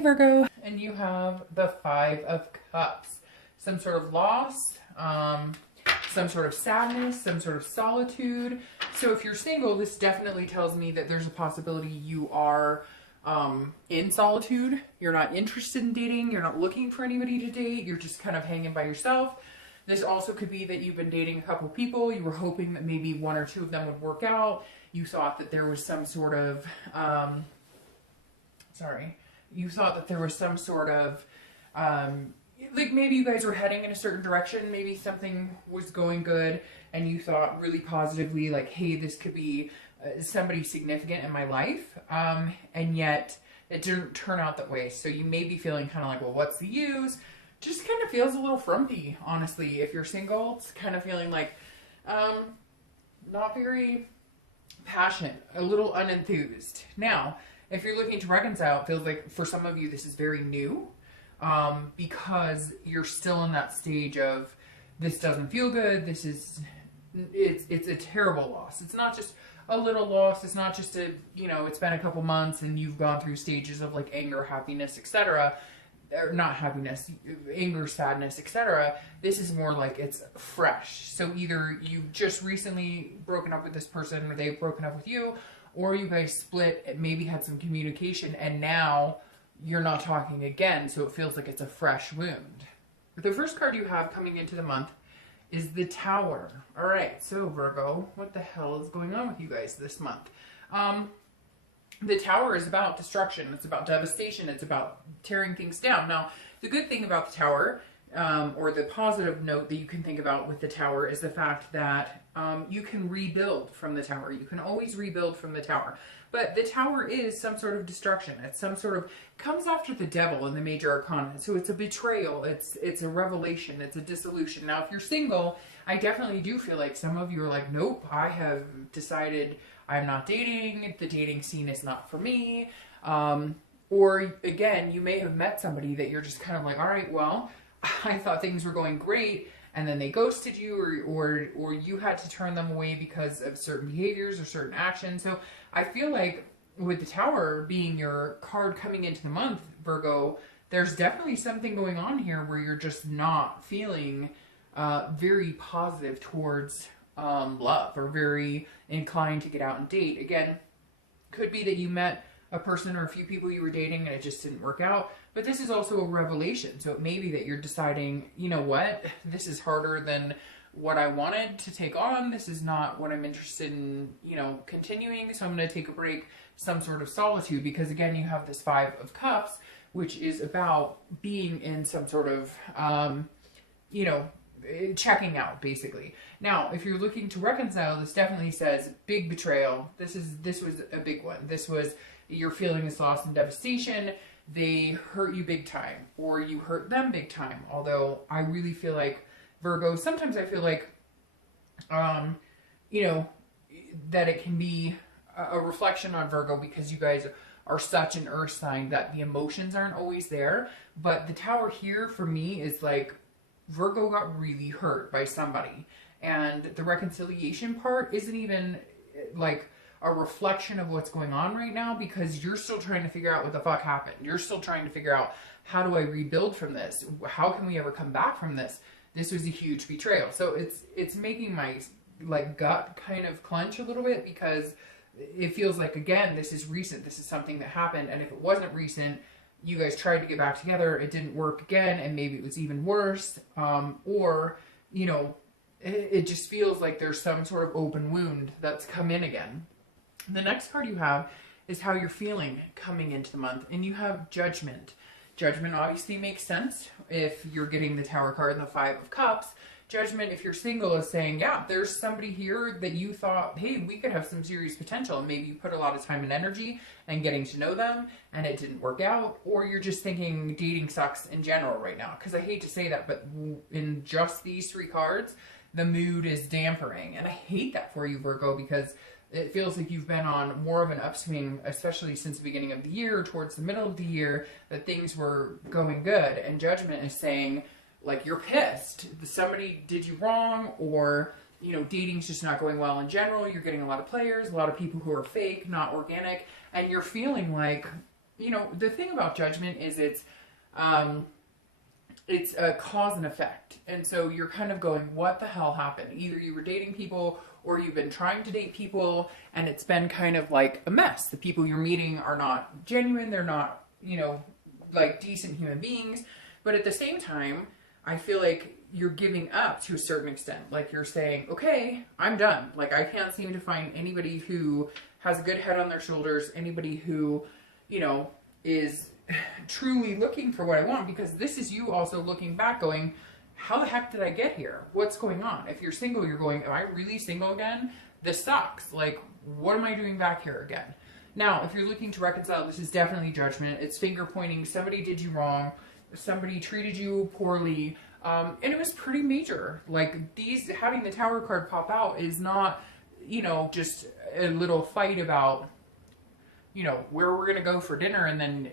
Virgo, and you have the Five of Cups. Some sort of loss, some sort of sadness, some sort of solitude. So if you're single, this definitely tells me that there's a possibility you are in solitude. You're not interested in dating. You're not looking for anybody to date. You're just kind of hanging by yourself. This also could be that you've been dating a couple people. You were hoping that maybe one or two of them would work out. You thought that there was some sort of, you thought that there was some sort of, like maybe you guys were heading in a certain direction. Maybe something was going good and you thought really positively like, hey, this could be somebody significant in my life. And yet it didn't turn out that way. So you may be feeling kind of like, well, what's the use? Just kind of feels a little frumpy, honestly. If you're single, it's kind of feeling like not very passionate, a little unenthused. Now, if you're looking to reconcile, it feels like for some of you this is very new because you're still in that stage of this doesn't feel good. This is it's a terrible loss. It's not just a little loss. It's not just it's been a couple months and you've gone through stages of like anger, happiness, etc. Or not happiness, anger, sadness, etc. This is more like it's fresh. So either you've just recently broken up with this person or they've broken up with you, or you guys split and maybe had some communication and now you're not talking again. So it feels like it's a fresh wound. But the first card you have coming into the month is the Tower. All right, so Virgo, what the hell is going on with you guys this month? The Tower is about destruction. It's about devastation. It's about tearing things down. Now, the good thing about the Tower, or the positive note that you can think about with the Tower, is the fact that you can rebuild from the Tower. You can always rebuild from the Tower. But the Tower is some sort of destruction. It's some sort of, comes after the Devil in the major arcana. So it's a betrayal. It's a revelation. It's a dissolution. Now, if you're single, I definitely do feel like some of you are like, nope, I have decided I'm not dating. The dating scene is not for me. Or again, you may have met somebody that you're just kind of like, all right, well, I thought things were going great, and then they ghosted you, or you had to turn them away because of certain behaviors or certain actions. So I feel like with the Tower being your card coming into the month, Virgo, there's definitely something going on here where you're just not feeling very positive towards love, or very inclined to get out and date. Again, could be that you met a person or a few people you were dating and it just didn't work out. But this is also a revelation. So it may be that you're deciding, you know what, this is harder than what I wanted to take on. This is not what I'm interested in, continuing. So I'm going to take a break, some sort of solitude, because again, you have this Five of Cups, which is about being in some sort of, checking out, basically. Now, if you're looking to reconcile, this definitely says big betrayal. This was a big one. This was, you're feeling this loss and devastation. They hurt you big time, or you hurt them big time. Although I really feel like, Virgo, sometimes I feel like, that it can be a reflection on Virgo because you guys are such an earth sign that the emotions aren't always there. But the Tower here for me is like, Virgo got really hurt by somebody. And the reconciliation part isn't even like a reflection of what's going on right now, because you're still trying to figure out what the fuck happened. You're still trying to figure out, how do I rebuild from this? How can we ever come back from this? This was a huge betrayal. So it's making my like gut kind of clench a little bit, because it feels like, again, this is recent. This is something that happened. And if it wasn't recent, you guys tried to get back together, it didn't work again, and maybe it was even worse. It just feels like there's some sort of open wound that's come in again. The next card you have is how you're feeling coming into the month, and you have Judgment. Judgment obviously makes sense if you're getting the Tower card and the Five of Cups. Judgment, if you're single, is saying, yeah, there's somebody here that you thought, hey, we could have some serious potential. And maybe you put a lot of time and energy and getting to know them and it didn't work out. Or you're just thinking dating sucks in general right now. Because I hate to say that, but in just these three cards, the mood is dampering. And I hate that for you, Virgo, because it feels like you've been on more of an upswing, especially since the beginning of the year, towards the middle of the year, that things were going good. And Judgment is saying, like, you're pissed. Somebody did you wrong, or, dating's just not going well in general. You're getting a lot of players, a lot of people who are fake, not organic, and you're feeling like you know, the thing about judgment is um, it's a cause and effect. And so you're kind of going, what the hell happened? Either you were dating people or you've been trying to date people and it's been kind of like a mess. The people you're meeting are not genuine. They're not, you know, like decent human beings. But at the same time, I feel like you're giving up to a certain extent. Like you're saying, okay, I'm done. Like I can't seem to find anybody who has a good head on their shoulders, anybody who, you know, is truly looking for what I want, because this is you also looking back going, how the heck did I get here? What's going on? If you're single, you're going, am I really single again? This sucks. Like, what am I doing back here again? Now, if you're looking to reconcile, this is definitely judgment. It's finger pointing. Somebody did you wrong. Somebody treated you poorly. And it was pretty major. Like having the Tower card pop out is not, you know, just a little fight about, you know, where we're going to go for dinner. And then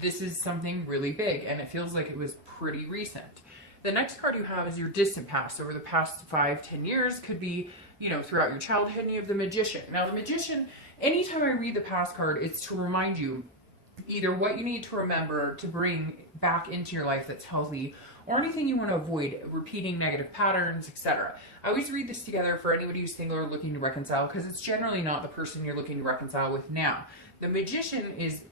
this is something really big, and it feels like it was pretty recent. The next card you have is your distant past. Over the past 5-10 years, could be, you know, throughout your childhood. And you have the Magician. Now the Magician, anytime I read the past card, it's to remind you either what you need to remember to bring back into your life that's healthy, or anything you want to avoid, repeating negative patterns, etc. I always read this together for anybody who's single or looking to reconcile, because it's generally not the person you're looking to reconcile with now. The Magician is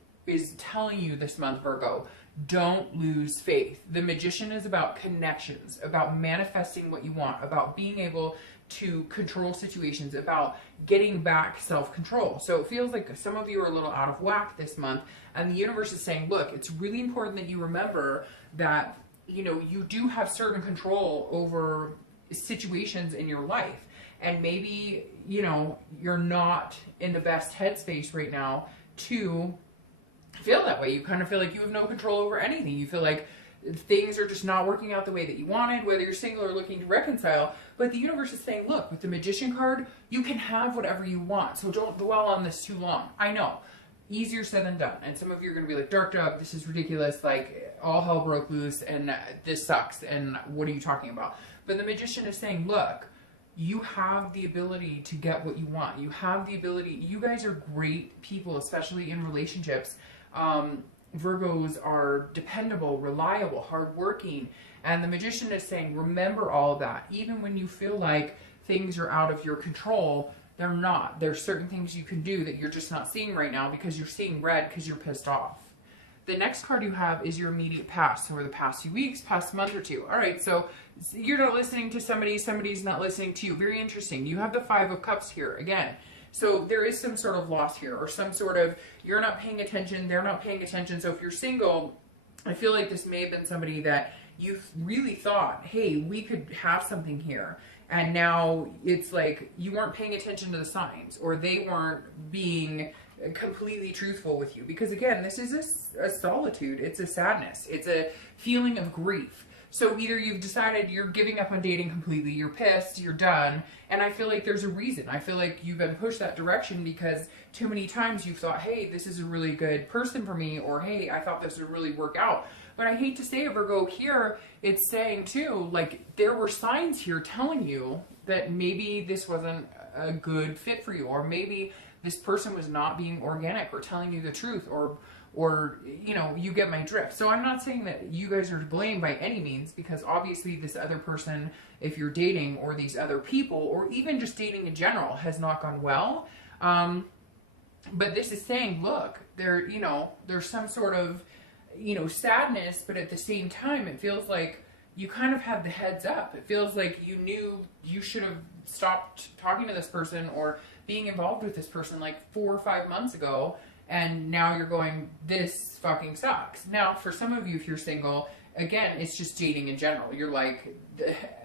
telling you this month, Virgo, don't lose faith. The Magician is about connections, about manifesting what you want, about being able to control situations, about getting back self-control. So it feels like some of you are a little out of whack this month, and the universe is saying, look, it's really important that you remember that, you know, you do have certain control over situations in your life. And maybe, you know, you're not in the best headspace right now to feel that way. You kind of feel like you have no control over anything. You feel like things are just not working out the way that you wanted, whether you're single or looking to reconcile. But the universe is saying, look, with the Magician card, you can have whatever you want. So don't dwell on this too long. I know, easier said than done. And some of you are going to be like, Dark Dog, this is ridiculous. Like, all hell broke loose and this sucks. And what are you talking about? But the Magician is saying, look, you have the ability to get what you want. You have the ability. You guys are great people, especially in relationships. Virgos are dependable, reliable, hardworking. And the Magician is saying, remember all of that. Even when you feel like things are out of your control, they're not. There's certain things you can do that you're just not seeing right now because you're seeing red because you're pissed off. The next card you have is your immediate past, or the past few weeks, past month or two. All right, so you're not listening to somebody, somebody's not listening to you. Very interesting. You have the Five of Cups here again. So there is some sort of loss here, or some sort of, you're not paying attention, they're not paying attention. So if you're single, I feel like this may have been somebody that you really thought, hey, we could have something here. And now it's like you weren't paying attention to the signs, or they weren't being completely truthful with you. Because again, this is a solitude, it's a sadness, it's a feeling of grief. So either you've decided you're giving up on dating completely, you're pissed, you're done, and I feel like there's a reason. I feel like you've been pushed that direction because too many times you've thought, hey, this is a really good person for me, or hey, I thought this would really work out. But I hate to say it, Virgo, here it's saying too, like there were signs here telling you that maybe this wasn't a good fit for you, or maybe this person was not being organic or telling you the truth, or you know, you get my drift. So I'm not saying that you guys are to blame by any means, because obviously this other person, if you're dating, or these other people, or even just dating in general, has not gone well. But this is saying, look, you know, there's some sort of, you know, sadness, but at the same time, it feels like you kind of had the heads up. It feels like you knew you should have stopped talking to this person or being involved with this person like 4 or 5 months ago. And now you're going, this fucking sucks. Now, for some of you, if you're single, again, it's just dating in general. You're like,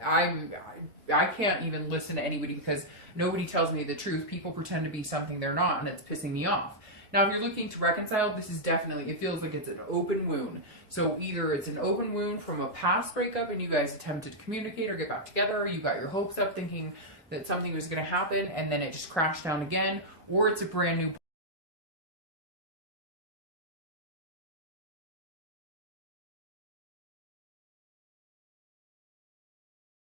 I can't even listen to anybody because nobody tells me the truth. People pretend to be something they're not, and it's pissing me off. Now, if you're looking to reconcile, this is definitely, it feels like it's an open wound. So either it's an open wound from a past breakup and you guys attempted to communicate or get back together, or you got your hopes up thinking that something was going to happen and then it just crashed down again, or it's a brand new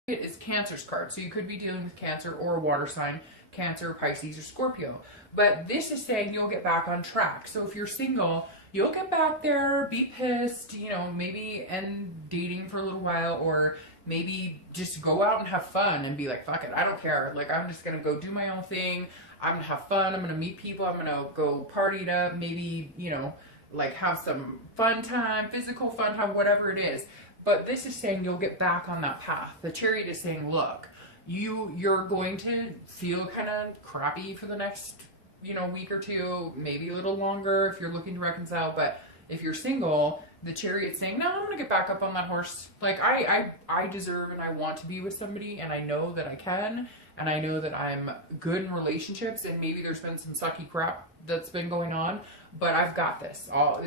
is Cancer's card. So you could be dealing with Cancer or a water sign, Cancer, Pisces, or Scorpio. But this is saying you'll get back on track. So if you're single, you'll get back there, be pissed, you know, maybe end dating for a little while, or maybe just go out and have fun and be like, fuck it, I don't care. Like, I'm just gonna go do my own thing. I'm gonna have fun. I'm gonna meet people. I'm gonna go party it up. Maybe, you know, like have some fun time, physical fun time, whatever it is. But this is saying you'll get back on that path. The Chariot is saying, look, you're going to feel kind of crappy for the next, you know, week or two, maybe a little longer if you're looking to reconcile. But if you're single, the Chariot's saying, no, I'm gonna get back up on that horse. Like, I deserve and I want to be with somebody, and I know that I can, and I know that I'm good in relationships, and maybe there's been some sucky crap that's been going on, but I've got this. I'll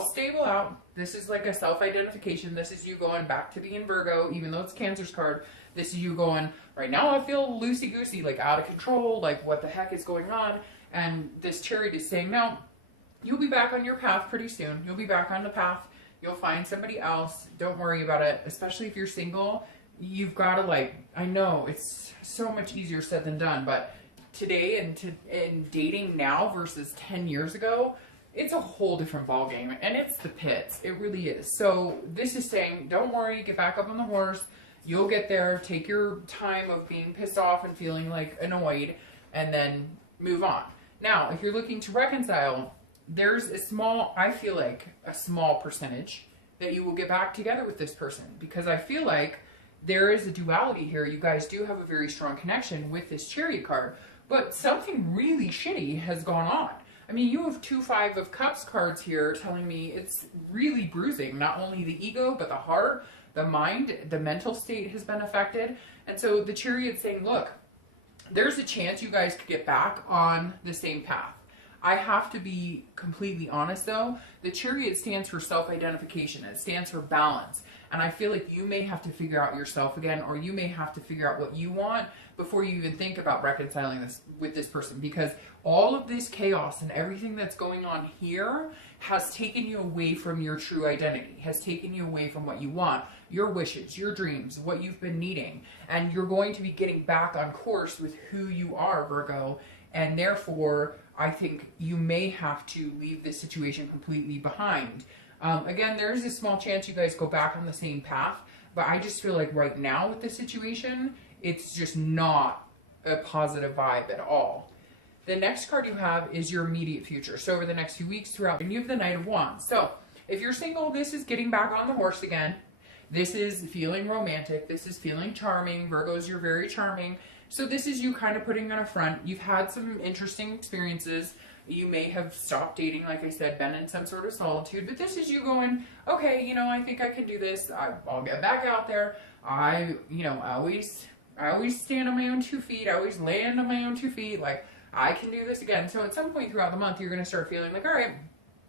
stable out. This is like a self-identification. This is you going back to being Virgo, even though it's Cancer's card. This is you going, right now I feel loosey-goosey, like out of control, like what the heck is going on? And this Chariot is saying, no, you'll be back on your path pretty soon. You'll be back on the path. You'll find somebody else. Don't worry about it, especially if you're single. You've got to, like, I know it's so much easier said than done, but today and dating now versus 10 years ago, it's a whole different ballgame, and it's the pits. It really is. So this is saying, don't worry, get back up on the horse. You'll get there. Take your time of being pissed off and feeling like annoyed, and then move on. Now, if you're looking to reconcile, there's I feel like a small percentage that you will get back together with this person, because I feel like there is a duality here. You guys do have a very strong connection with this Chariot card, but something really shitty has gone on. I mean, you have 2 5 of Cups cards here telling me it's really bruising, not only the ego, but the heart, the mind, the mental state has been affected. And so the Chariot's saying, look, there's a chance you guys could get back on the same path. I have to be completely honest though. The Chariot stands for self-identification. It stands for balance. And I feel like you may have to figure out yourself again, or you may have to figure out what you want before you even think about reconciling this with this person, because all of this chaos and everything that's going on here has taken you away from your true identity, has taken you away from what you want, your wishes, your dreams, what you've been needing. And you're going to be getting back on course with who you are, Virgo. And therefore, I think you may have to leave this situation completely behind. Again, there's a small chance you guys go back on the same path, but I just feel like right now with the situation, it's just not a positive vibe at all. The next card you have is your immediate future. So over the next few weeks throughout, and you have the Knight of Wands. So if you're single, this is getting back on the horse again. This is feeling romantic. This is feeling charming. Virgos, you're very charming. So this is you kind of putting on a front. You've had some interesting experiences. You may have stopped dating, like I said, been in some sort of solitude, but this is you going, okay, you know, I think I can do this. I'll get back out there. I always stand on my own 2 feet. I always land on my own 2 feet. Like, I can do this again. So at some point throughout the month, you're going to start feeling like, all right,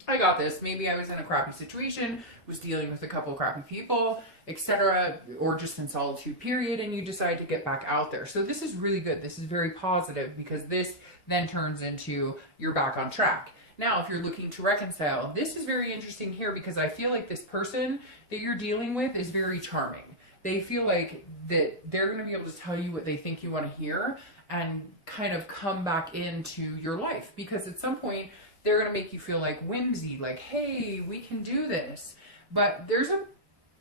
I got this. Maybe I was in a crappy situation, was dealing with a couple of crappy people, etc., or just in solitude period, and you decide to get back out there. So this is really good. This is very positive, because this then turns into you're back on track. Now, if you're looking to reconcile, this is very interesting here, because I feel like this person that you're dealing with is very charming. They feel like that they're going to be able to tell you what they think you want to hear and kind of come back into your life, because at some point they're going to make you feel like whimsy, like, hey, we can do this. But there's a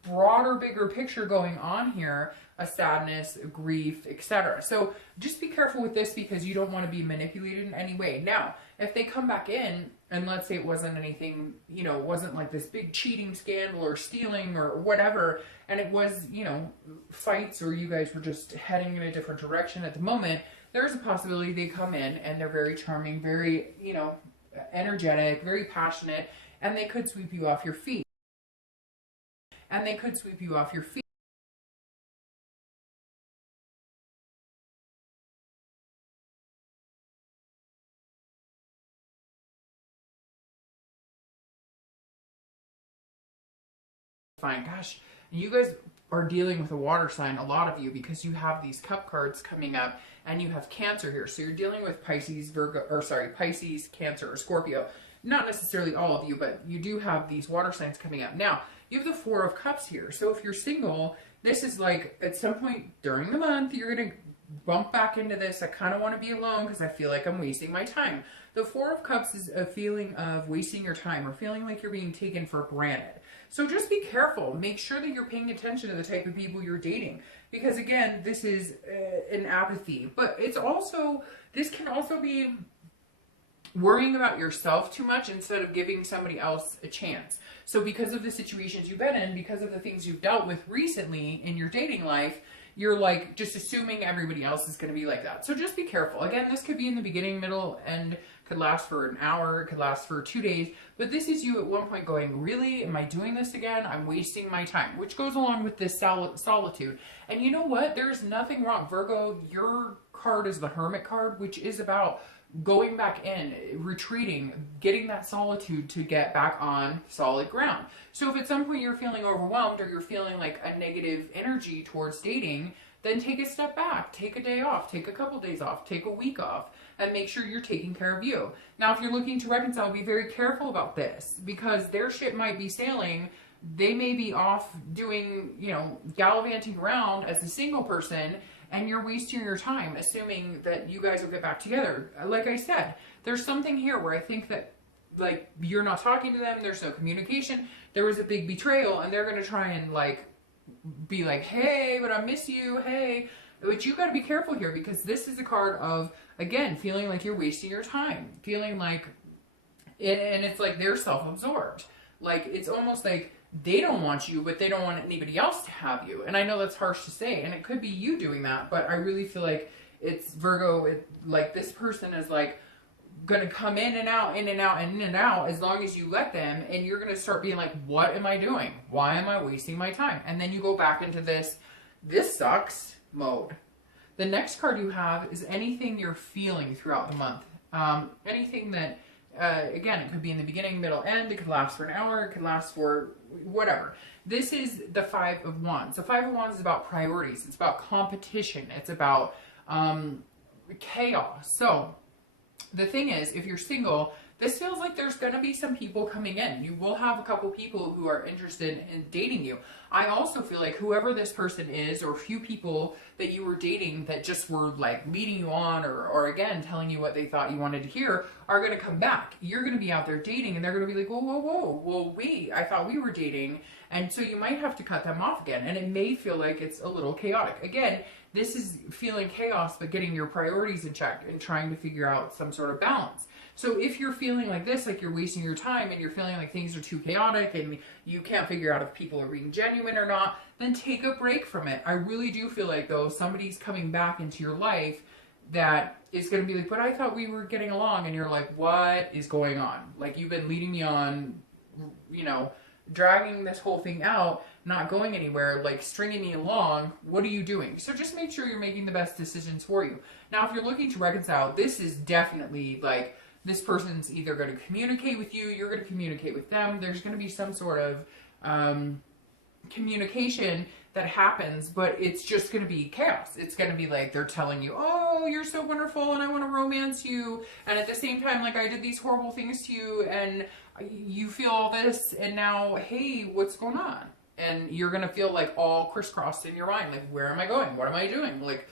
broader, bigger picture going on here, a sadness, a grief, etc. So just be careful with this, because you don't want to be manipulated in any way. Now, if they come back in, and let's say it wasn't anything, you know, it wasn't like this big cheating scandal or stealing or whatever, and it was, you know, fights, or you guys were just heading in a different direction at the moment, there's a possibility they come in and they're very charming, very, you know, energetic, very passionate, and they could sweep you off your feet. And they could sweep you off your feet. Fine, gosh, you guys are dealing with a water sign, a lot of you, because you have these cup cards coming up, and you have Cancer here. So you're dealing with Pisces, Pisces, Cancer, or Scorpio. Not necessarily all of you, but you do have these water signs coming up. Now, you have the Four of Cups here. So if you're single, this is like at some point during the month, you're going to bump back into this. I kind of want to be alone because I feel like I'm wasting my time. The Four of Cups is a feeling of wasting your time or feeling like you're being taken for granted. So just be careful. Make sure that you're paying attention to the type of people you're dating. Because again, this is an apathy. But it's also, this can also be worrying about yourself too much instead of giving somebody else a chance. So because of the situations you've been in, because of the things you've dealt with recently in your dating life, you're like just assuming everybody else is going to be like that. So just be careful. Again, this could be in the beginning, middle, end, could last for an hour, could last for 2 days. But this is you at one point going, really? Am I doing this again? I'm wasting my time, which goes along with this solitude. And you know what? There's nothing wrong. Virgo, your card is the Hermit card, which is about going back in, retreating, getting that solitude to get back on solid ground. So if at some point you're feeling overwhelmed or you're feeling like a negative energy towards dating, then take a step back, take a day off, take a couple days off, take a week off, and make sure you're taking care of you. Now, if you're looking to reconcile, be very careful about this because their ship might be sailing. They may be off doing, gallivanting around as a single person, and you're wasting your time assuming that you guys will get back together. Like I said, there's something here where I think that, like, you're not talking to them, there's no communication, there was a big betrayal, and they're going to try and, like, be like, hey, but I miss you, hey. But you got to be careful here because this is a card of, again, feeling like you're wasting your time. Feeling like, and it's like they're self-absorbed. Like, it's almost like they don't want you, but they don't want anybody else to have you. And I know that's harsh to say, and it could be you doing that, but I really feel like it's Virgo, like this person is like going to come in and out, in and out, in and out as long as you let them, and you're going to start being like, what am I doing? Why am I wasting my time? And then you go back into this sucks mode. The next card you have is anything you're feeling throughout the month. Anything that, again, it could be in the beginning, middle, end. It could last for an hour. It could last for whatever. This is the Five of Wands. The Five of Wands is about priorities. It's about competition. It's about chaos. So the thing is, if you're single, this feels like there's going to be some people coming in. You will have a couple people who are interested in dating you. I also feel like whoever this person is, or a few people that you were dating that just were like leading you on or again, telling you what they thought you wanted to hear, are going to come back. You're going to be out there dating and they're going to be like, whoa, whoa, whoa. Well, wait, I thought we were dating. And so you might have to cut them off again. And it may feel like it's a little chaotic. Again, this is feeling chaos, but getting your priorities in check and trying to figure out some sort of balance. So if you're feeling like this, like you're wasting your time and you're feeling like things are too chaotic and you can't figure out if people are being genuine or not, then take a break from it. I really do feel like, though, somebody's coming back into your life that is going to be like, but I thought we were getting along. And you're like, what is going on? Like, you've been leading me on, dragging this whole thing out, not going anywhere, like stringing me along. What are you doing? So just make sure you're making the best decisions for you. Now, if you're looking to reconcile, this is definitely like, this person's either going to communicate with you, you're going to communicate with them. There's going to be some sort of communication that happens, but it's just going to be chaos. It's going to be like they're telling you, oh, you're so wonderful and I want to romance you. And at the same time, like, I did these horrible things to you and you feel all this. And now, hey, what's going on? And you're going to feel like all crisscrossed in your mind. Like, where am I going? What am I doing? Like,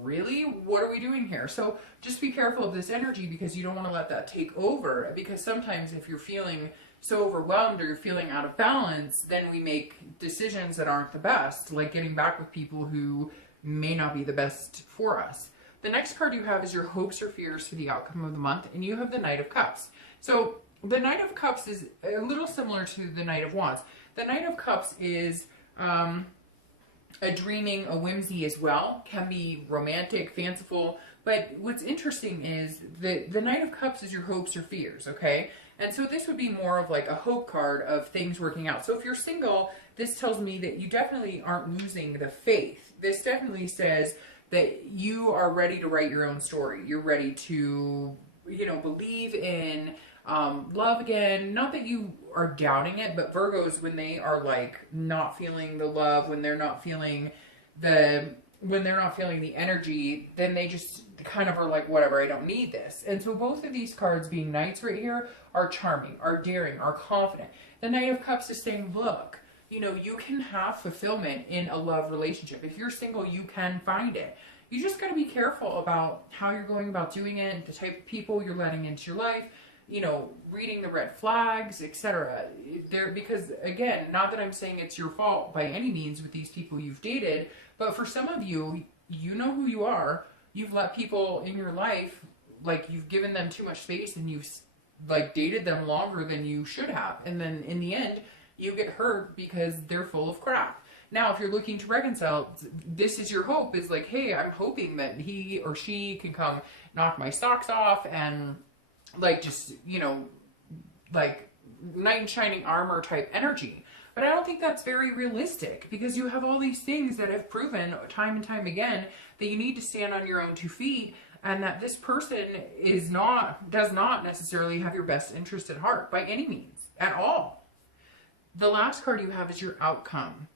really? What are we doing here? So just be careful of this energy because you don't want to let that take over. Because sometimes if you're feeling so overwhelmed or you're feeling out of balance, then we make decisions that aren't the best, like getting back with people who may not be the best for us. The next card you have is your hopes or fears for the outcome of the month, and you have the Knight of Cups. So the Knight of Cups is a little similar to the Knight of Wands. The Knight of Cups is a dreaming, a whimsy as well, can be romantic, fanciful, but what's interesting is the Knight of Cups is your hopes or fears, okay? And so this would be more of like a hope card of things working out. So if you're single, this tells me that you definitely aren't losing the faith. This definitely says that you are ready to write your own story. You're ready to, believe in love again. Not that you are doubting it, but Virgos, when they are like not feeling the love, when they're not feeling the energy, then they just kind of are like, whatever, I don't need this. And so both of these cards being knights right here are charming, are daring, are confident. The Knight of Cups is saying, look, you can have fulfillment in a love relationship. If you're single, you can find it. you just got to be careful about how you're going about doing it, the type of people you're letting into your life, you know, reading the red flags, etc. There, because again, not that I'm saying it's your fault by any means with these people you've dated, but for some of you, you know who you are. You've let people in your life, like you've given them too much space and you've like dated them longer than you should have. And then in the end, you get hurt because they're full of crap. Now, if you're looking to reconcile, this is your hope, is like, hey, I'm hoping that he or she can come knock my socks off and like just, you know, like knight in shining armor type energy. But I don't think that's very realistic, because you have all these things that have proven time and time again that you need to stand on your own 2 feet, and that this person does not necessarily have your best interest at heart by any means at all. The last card you have is your outcome.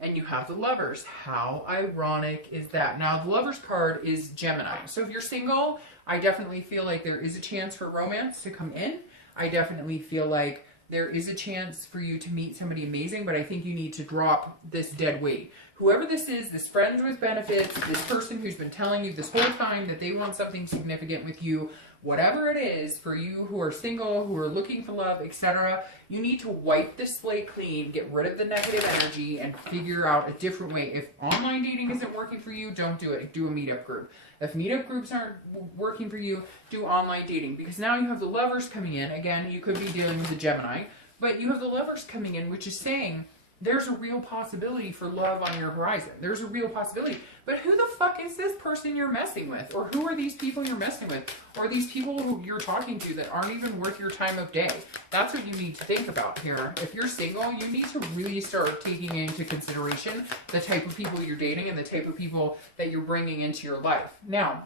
And you have the Lovers. How ironic is that? Now, the Lovers card is Gemini. So if you're single, I definitely feel like there is a chance for romance to come in. I definitely feel like there is a chance for you to meet somebody amazing, but I think you need to drop this dead weight. Whoever this is, this friend with benefits, this person who's been telling you this whole time that they want something significant with you, whatever it is for you who are single, who are looking for love, etc., you need to wipe the slate clean, get rid of the negative energy, and figure out a different way. If online dating isn't working for you, don't do it. Do a meetup group. If meetup groups aren't working for you, do online dating. Because now you have the Lovers coming in. Again, you could be dealing with the Gemini, but you have the Lovers coming in, which is saying there's a real possibility for love on your horizon. There's a real possibility. But who the fuck is this person you're messing with? Or who are these people you're messing with? Or these people who you're talking to that aren't even worth your time of day? That's what you need to think about here. If you're single, you need to really start taking into consideration the type of people you're dating and the type of people that you're bringing into your life. Now,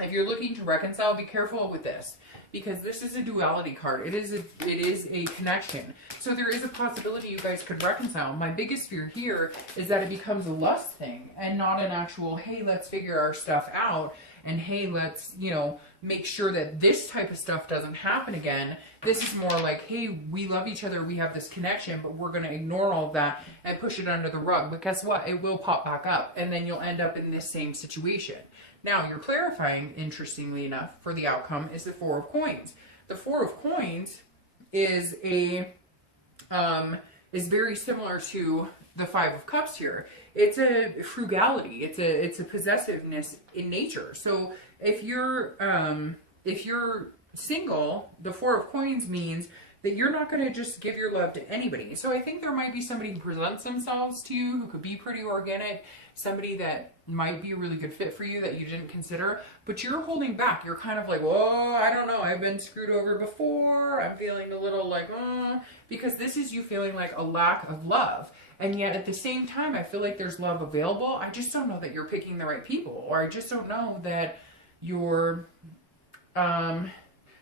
if you're looking to reconcile, be careful with this, because this is a duality card. It is a connection. So there is a possibility you guys could reconcile. My biggest fear here is that it becomes a lust thing and not an actual, hey, let's figure our stuff out, and hey, let's, you know, make sure that this type of stuff doesn't happen again. This is more like, hey, we love each other, we have this connection, but we're going to ignore all of that and push it under the rug. But guess what? It will pop back up, and then you'll end up in this same situation. Now, you're clarifying, interestingly enough, for the outcome is the Four of Coins. The Four of Coins is is very similar to the Five of Cups here. It's a frugality. It's a possessiveness in nature. So if you're single, the Four of Coins means that you're not going to just give your love to anybody. So I think there might be somebody who presents themselves to you who could be pretty organic, somebody that might be a really good fit for you that you didn't consider, but you're holding back. You're kind of like, whoa, I don't know, I've been screwed over before. I'm feeling a little like, because this is you feeling like a lack of love. And yet at the same time, I feel like there's love available. I just don't know that you're picking the right people, or I just don't know that you're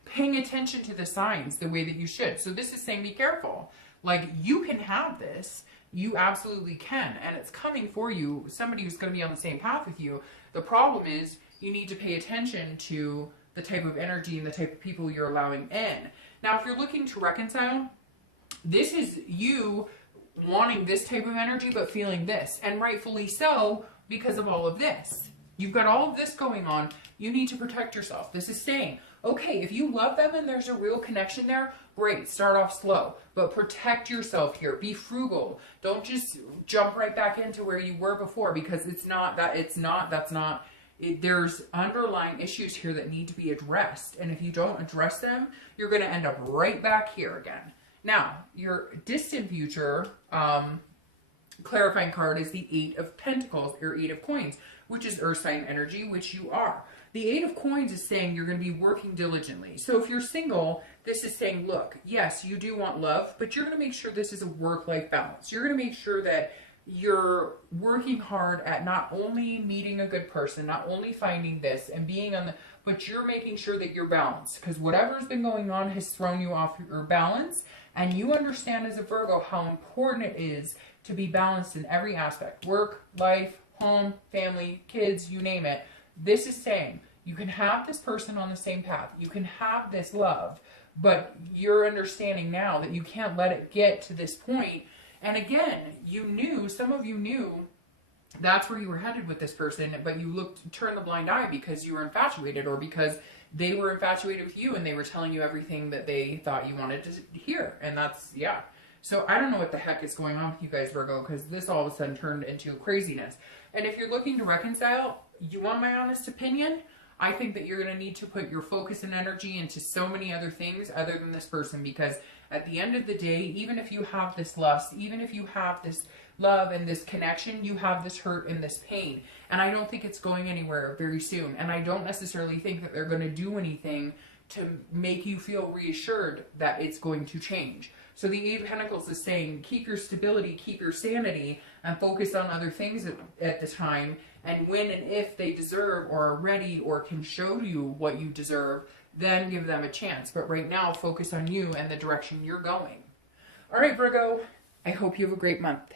paying attention to the signs the way that you should. So this is saying be careful. Like, you can have this. You absolutely can. And it's coming for you, somebody who's going to be on the same path with you. The problem is you need to pay attention to the type of energy and the type of people you're allowing in. Now, if you're looking to reconcile, this is you wanting this type of energy but feeling this. And rightfully so, because of all of this. You've got all of this going on. You need to protect yourself. This is saying, okay, if you love them and there's a real connection there, great, start off slow, but protect yourself here. Be frugal. Don't just jump right back into where you were before, because there's underlying issues here that need to be addressed. And if you don't address them, you're going to end up right back here again. Now, your distant future clarifying card is the Eight of Pentacles, or Eight of Coins, which is Earth sign energy, which you are. The Eight of Coins is saying you're going to be working diligently. So if you're single, this is saying, look, yes, you do want love, but you're going to make sure this is a work-life balance. You're going to make sure that you're working hard at not only meeting a good person, not only finding this and being on the, but you're making sure that you're balanced, because whatever's been going on has thrown you off your balance. And you understand as a Virgo how important it is to be balanced in every aspect. Work, life, home, family, kids, you name it. This is saying you can have this person on the same path. You can have this love, but you're understanding now that you can't let it get to this point. And again, some of you knew that's where you were headed with this person, but you turned the blind eye because you were infatuated, or because they were infatuated with you and they were telling you everything that they thought you wanted to hear. And that's, yeah. So I don't know what the heck is going on with you guys, Virgo, because this all of a sudden turned into craziness. And if you're looking to reconcile, you want my honest opinion? I think that you're going to need to put your focus and energy into so many other things other than this person, because at the end of the day, even if you have this lust, even if you have this love and this connection, you have this hurt and this pain. And I don't think it's going anywhere very soon. And I don't necessarily think that they're going to do anything to make you feel reassured that it's going to change. So the Eight of Pentacles is saying, keep your stability, keep your sanity, and focus on other things at the time. And when and if they deserve or are ready or can show you what you deserve, then give them a chance. But right now, focus on you and the direction you're going. All right, Virgo, I hope you have a great month.